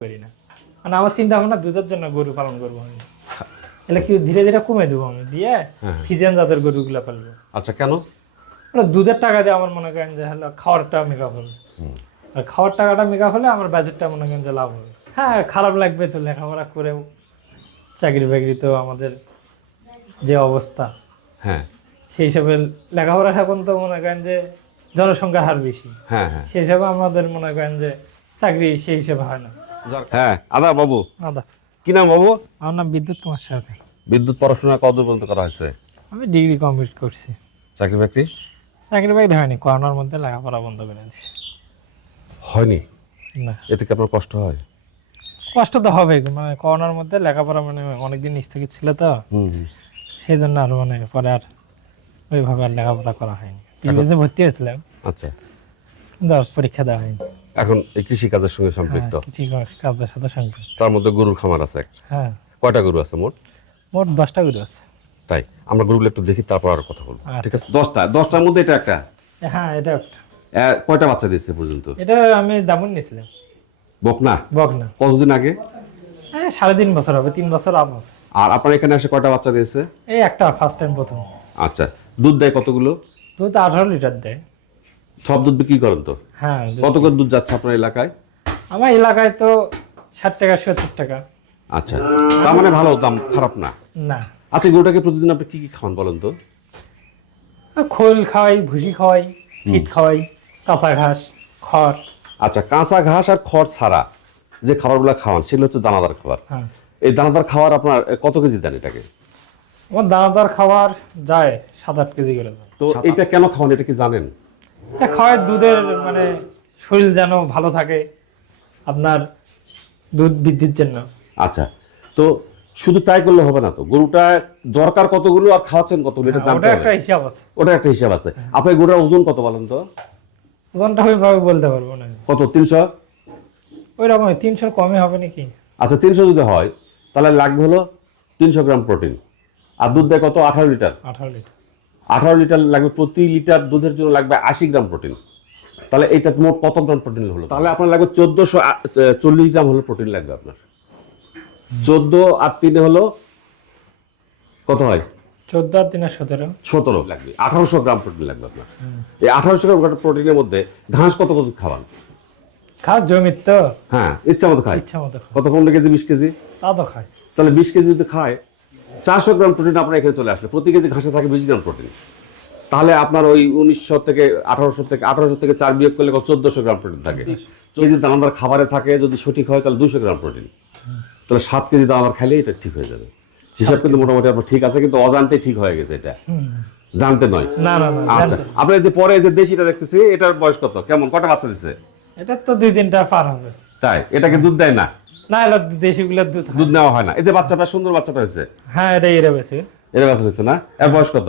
করি না। মানে আমার চিন্তা ভাবনা দুধের জন্য গরু পালন করব আমি। এলে কি ধীরে ধীরে কমে দেবো আমি? দিয়ে হ্যাঁ। ফিজিয়ান জাতের গরুগুলো পালবো। আচ্ছা কেন? মানে দুধের টাকা দিয়ে আমার মনে করেন যে হলো খাওয়ারটা মেকআপ হবে আর খাওয়ার টাকাটা মেকআপ হলে আমার বাজেটটা মনে করেন যে লাভ হবে। হ্যাঁ খারাপ লাগবে তো লেখাপড়া করেও। চাকরি বাকরি তো আমাদের যে অবস্থা। হ্যাঁ। সেই হিসাবে লেখাপড়া এখন তো মনে করেন যে জনসংখ্যার হার বেশি। হ্যাঁ হ্যাঁ। সেই হিসাবে আমাদের মনে করেন যে চাকরি সেই হিসাবে হয় না। হ্যাঁ আদা বাবু। আদা। কি নাম বাবু? আমার নাম বিদ্যুৎ কুমার সাথে বিদ্যুৎ পড়াশোনা কত পর্যন্ত করা হয়েছে? আমি ডিগ্রি কমপ্লিট করছি। চাকরি বাকরি? চাকরি বাকরি হয়নি করোনার মধ্যে লেখাপড়া বন্ধ করে দিয়েছি। হয়নি? না। এতে কি আপনার কষ্ট হয়? কষ্ট তো হবে মানে করোনার মধ্যে লেখাপড়া মানে অনেকদিন স্থগিত ছিল তো। সেই জন্য আর মানে পরে আর ওইভাবে আর লেখাপড়া করা হয়নি। পিএসে ভর্তি হয়েছিলাম। আচ্ছা। কিন্তু আর পরীক্ষা দেওয়া হয়নি। এখন এই কৃষি কাজের সঙ্গে হ্যাঁ সম্পৃক্ত। কাজের সাথে তার মধ্যে গরুর খামার আছে একটা। হ্যাঁ। কয়টা গরু আছে মোট? মোট দশটা গরু আছে। তাই আমরা গরুগুলো একটু দেখি তারপর আর কথা বলব। আচ্ছা। ঠিক আছে? দশটা দশটার মধ্যে এটা একটা? হ্যাঁ এটা। কয়টা বাচ্চা দিয়েছে পর্যন্ত? এটা আমি দামন নিয়েছিলাম। বকনা? বক না কতদিন আগে? হ্যাঁ সাড়ে তিন বছর হবে তিন বছর আবার আর আপনার এখানে এসে কয়টা বাচ্চা দিয়েছে? এই একটা ফার্স্ট টাইম প্রথম। আচ্ছা দুধ দেয় কতগুলো? দুধ আঠারো লিটার দেয়। সব দুধ বিক্রি করেন তো? হ্যাঁ কত করে দুধ যাচ্ছে আপনার এলাকায়? আমার এলাকায় তো ষাট টাকা সত্তর টাকা। আচ্ছা তার মানে ভালো দাম খারাপ না? না। আচ্ছা গরুটাকে প্রতিদিন আপনি কি কি খাওয়ান বলেন তো? খোল খাওয়াই ভুসি খাওয়াই ফিট খাওয়াই কাঁচা ঘাস খড়। আচ্ছা কাঁচা ঘাস আর খড় ছাড়া যে খাবারগুলো খাওয়ান সেগুলো হচ্ছে দানাদার খাবার। হ্যাঁ। এই দানাদার খাবার আপনার কত কেজি দেন এটাকে? আমার দানাদার খাবার যায় সাত আট কেজি করে। তো এটা কেন খাওয়ান এটা কি জানেন? এটা খাওয়াই দুধের মানে শরীর যেন ভালো থাকে আপনার দুধ বৃদ্ধির জন্য। আচ্ছা তো শুধু তাই করলে হবে না তো? গরুটা দরকার কতগুলো আর খাওয়াচ্ছেন কতগুলো এটা জানতে ওটা একটা হিসাব আছে। ওটা একটা হিসাব আছে। আপনার গরুর ওজন কত বলেন তো? ওজনটা ওইভাবে বলতে পারব না। কত তিনশো? ওই রকম তিনশোর কমে হবে নাকি? আচ্ছা তিনশো যদি হয় তাহলে লাগবে হলো তিনশো গ্রাম প্রোটিন। আর দুধ দেয় কত? আঠারো লিটার। আঠারো লিটার। আঠারো লিটার লাগবে প্রতি লিটার দুধের জন্য লাগবে আশি গ্রাম প্রোটিন তাহলে এইটা মোট কত গ্রাম প্রোটিন হলো? তাহলে আপনার লাগবে চোদ্দোশো চল্লিশ গ্রাম হলো প্রোটিন লাগবে আপনার। চোদ্দ আর তিনে হলো কত হয়? চোদ্দ আর তিন আর সতেরো। সতেরো লাগবে আঠারোশো গ্রাম প্রোটিন লাগবে আপনার। এই আঠারোশো গ্রাম প্রোটিনের মধ্যে ঘাস কত কত খাওয়ান? খাও জমির তো। হ্যাঁ ইচ্ছা মতো খায়। ইচ্ছা মতো কত পনেরো কেজি বিশ কেজি? তা তো খায়। তাহলে বিশ কেজি যদি খায় চারশো গ্রাম প্রোটিন আপনার এখানে চলে আসলে। প্রতি কেজি ঘাসে থাকে বিশ গ্রাম প্রোটিন তাহলে আপনার ওই উনিশশো থেকে আঠারোশো থেকে আঠারোশো থেকে চার বিয়োগ করলে চোদ্দশো গ্রাম প্রোটিন থাকে। কেজি দানাদার খাবারে থাকে যদি সঠিক হয় তাহলে দুশো গ্রাম প্রোটিন তাহলে সাত কেজি দানাদার খাইলে এটা ঠিক হয়ে যাবে। হিসাব কিন্তু মোটামুটি আপনার ঠিক আছে কিন্তু অজান্তে ঠিক হয়ে গেছে এটা। জানতে নয়। না না না আচ্ছা জানতে- আপনি যে পরে যে দেশিটা দেখতেছি এটার বয়স কত? কেমন? কটা বাচ্চা দিচ্ছে এটা তো দুই তিনটা পার হবে। তাই? এটাকে দুধ দেয় না? না এটা দেশিগুলোর দুধ। দুধ নেওয়া হয় না। এই যে বাচ্চাটা সুন্দর বাচ্চাটা হয়েছে? হ্যাঁ এটা এরে বাচ্চা হয়েছে না? এর বয়স কত?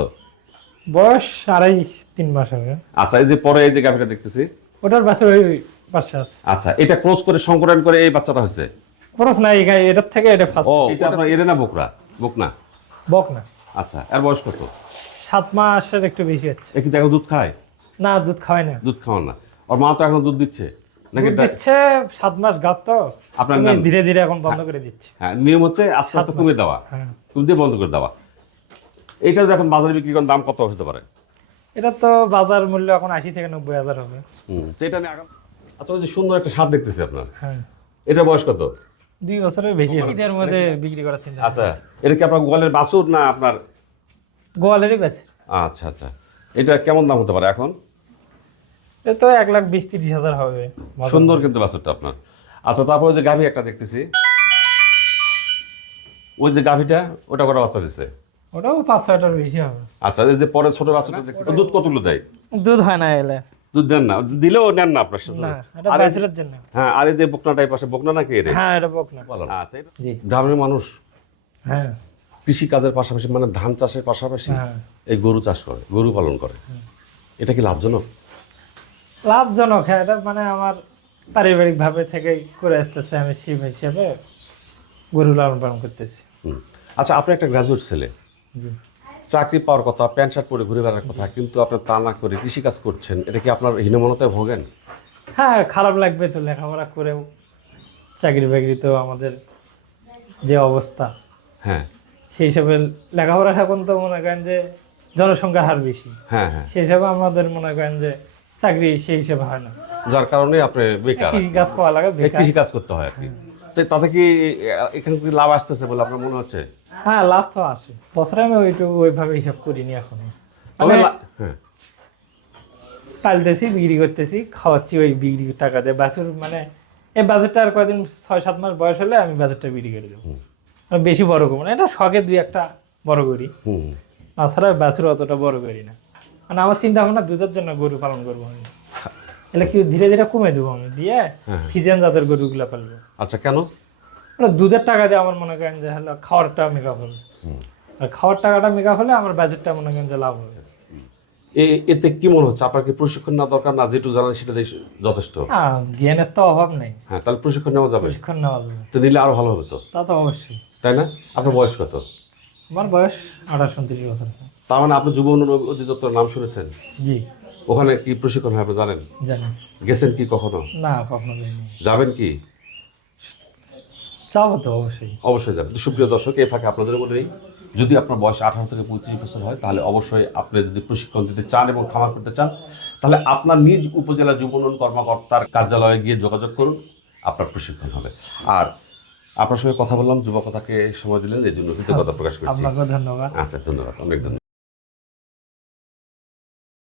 বয়স আড়াই তিন মাস হবে। আচ্ছা এই যে পরে এই যে গাভিটা দেখতেছি। ওটার পাশে ওই আছে। আচ্ছা এটা ক্রস করে সংকরণ করে এই বাচ্চাটা হয়েছে? খরচ নাই এই এটার থেকে এটা ফার্স্ট ও এটা আপনার এরে না বকরা? বক না? বক না। আচ্ছা এর বয়স কত? সাত মাসের একটু বেশি হচ্ছে। এ কি দেখো দুধ খায়? না দুধ খাওয়াই না। দুধ খাওয়ান না। ওর মা তো এখন দুধ দিচ্ছে? নাকি দিচ্ছে সাত মাস গাত তো। আপনার ধীরে ধীরে এখন বন্ধ করে দিচ্ছে। হ্যাঁ নিয়ম হচ্ছে আস্তে আস্তে কমে দেওয়া। হ্যাঁ। দিয়ে বন্ধ করে দেওয়া। যদি এখন বাজারে বিক্রি করেন দাম কত হতে পারে? এটা তো বাজার মূল্য এখন আশি থেকে নব্বই হাজার হবে। হুম তো এটা নিয়ে আগাম আচ্ছা ওই যে সুন্দর একটা স্বাদ দেখতেছি আপনার। হ্যাঁ। এটা বয়স কত? দুই বছরের বেশি। ঈদের মধ্যে বিক্রি করার চিন্তা আচ্ছা এটা কি আপনার গোয়ালের না আপনার গোয়ালেরই বেছে আচ্ছা আচ্ছা। এটা কেমন দাম হতে পারে এখন? এটা তো এক লাখ বিশ তিরিশ হাজার হবে। সুন্দর কিন্তু বাছুরটা আপনার। আচ্ছা তারপর ওই যে গাভী একটা দেখতেছি। ওই যে গাভীটা ওটা কটা বাচ্চা দিছে? ওটাও পাঁচ ছয়টার বেশি হবে। আচ্ছা এই যে পরে ছোট বাচ্চাটা দেখতেছি। দুধ কতগুলো দেয়? দুধ হয় না এলে। দুধ দেন না। দিলেও নেন না আপনার সাথে আর বাছুরের জন্য। হ্যাঁ আর এই যে বকনা টাইপ আছে বকনা নাকি এর হ্যাঁ এটা বক না। আচ্ছা জি। গ্রামের মানুষ হ্যাঁ। কৃষি কাজের পাশাপাশি মানে ধান চাষের পাশাপাশি হ্যাঁ। এই গরু চাষ করে গরু পালন করে। এটা কি লাভজনক? লাভজনক হ্যাঁ এটা মানে আমার পারিবারিক ভাবে থেকে করে আসতেছে আমি শিব হিসেবে গরু লালন পালন করতেছি। আচ্ছা আপনি একটা গ্রাজুয়েট ছেলে। চাকরি পাওয়ার কথা প্যান্ট শার্ট পরে ঘুরে বেড়ার কথা কিন্তু আপনার তা না করে কৃষিকাজ করছেন এটা কি আপনার হীনমনতায় ভোগেন? হ্যাঁ খারাপ লাগবে তো লেখাপড়া করেও চাকরি বাকরি তো আমাদের যে অবস্থা। হ্যাঁ। সেই হিসাবে লেখাপড়া এখন তো মনে করেন যে জনসংখ্যার হার বেশি। হ্যাঁ হ্যাঁ। সেই হিসাবে আমাদের মনে করেন যে চাকরি সেই হিসাবে হয় না। যার কারণে আপনি বেকার কৃষি কাজ করা লাগে বেকার। কৃষি কাজ করতে হয় আর কি। তো তাতে কি এখানে কি লাভ আসতেছে বলে আপনার মনে হচ্ছে? হ্যাঁ লাভ তো আসে। বছরে আমি ওইটুকু ওইভাবে হিসাব করিনি এখনও। তবে হ্যাঁ। পালতেছি বিক্রি করতেছি খাওয়াচ্ছি ওই বিক্রি টাকা দিয়ে। বাছুর মানে এই বাজারটা আর কয়দিন ছয় সাত মাস বয়স হলে আমি বাজারটা বিক্রি করে দেবো। বেশি বড় করব না এটা শখে দুই একটা বড় করি। তাছাড়া বাছুর অতটা বড় করি না। মানে আমার চিন্তা ভাবনা দুধের জন্য গরু পালন করব আমি। এটা কি ধীরে ধীরে কমে দেবো আমি? দিয়ে হ্যাঁ। ফিজিয়ান জাতের গরুগুলো পালবো। আচ্ছা কেন? মানে দুধের টাকা দিয়ে আমার মনে করেন যে হলো খাওয়ারটা মেকআপ হবে। আর খাওয়ার টাকাটা মেকআপ হলে আমার বাজেটটা মনে করেন যে লাভ হবে। এতে কি মনে হচ্ছে? আপনার কি প্রশিক্ষণ না দরকার? না যেটু জানেন সেটা যথেষ্ট। হ্যাঁ জ্ঞানের তো অভাব নেই। হ্যাঁ তাহলে প্রশিক্ষণ নেওয়া যাবে। প্রশিক্ষণ নেওয়া যাবে। তো নিলে আরও ভালো হবে তো? তা তো অবশ্যই। তাই না? আপনার বয়স কত? আমার বয়স আঠাশ উনত্রিশ বছর। তার মানে আপনি যুব উন্নয়ন অধিদপ্তরের নাম শুনেছেন? জি। ওখানে কি প্রশিক্ষণ হবে আপনি জানেন? গেছেন কি কখনো? না কখনো যাবেন কি? যাব তো অবশ্যই। অবশ্যই যাবেন। সুপ্রিয় দর্শক এই ফাঁকে আপনাদের বলেই যদি আপনার বয়স আঠারো থেকে পঁয়ত্রিশ বছর হয় তাহলে অবশ্যই আপনি যদি প্রশিক্ষণ দিতে চান এবং খামার করতে চান তাহলে আপনার নিজ উপজেলা যুব উন্নয়ন কর্মকর্তার কার্যালয়ে গিয়ে যোগাযোগ করুন আপনার প্রশিক্ষণ হবে। আর আপনার সঙ্গে কথা বললাম যুবকতাকে সময় দিলেন এই জন্য কৃতজ্ঞতা প্রকাশ করছি। আপনাকেও ধন্যবাদ। আচ্ছা ধন্যবাদ। অনেক ধন্যবাদ।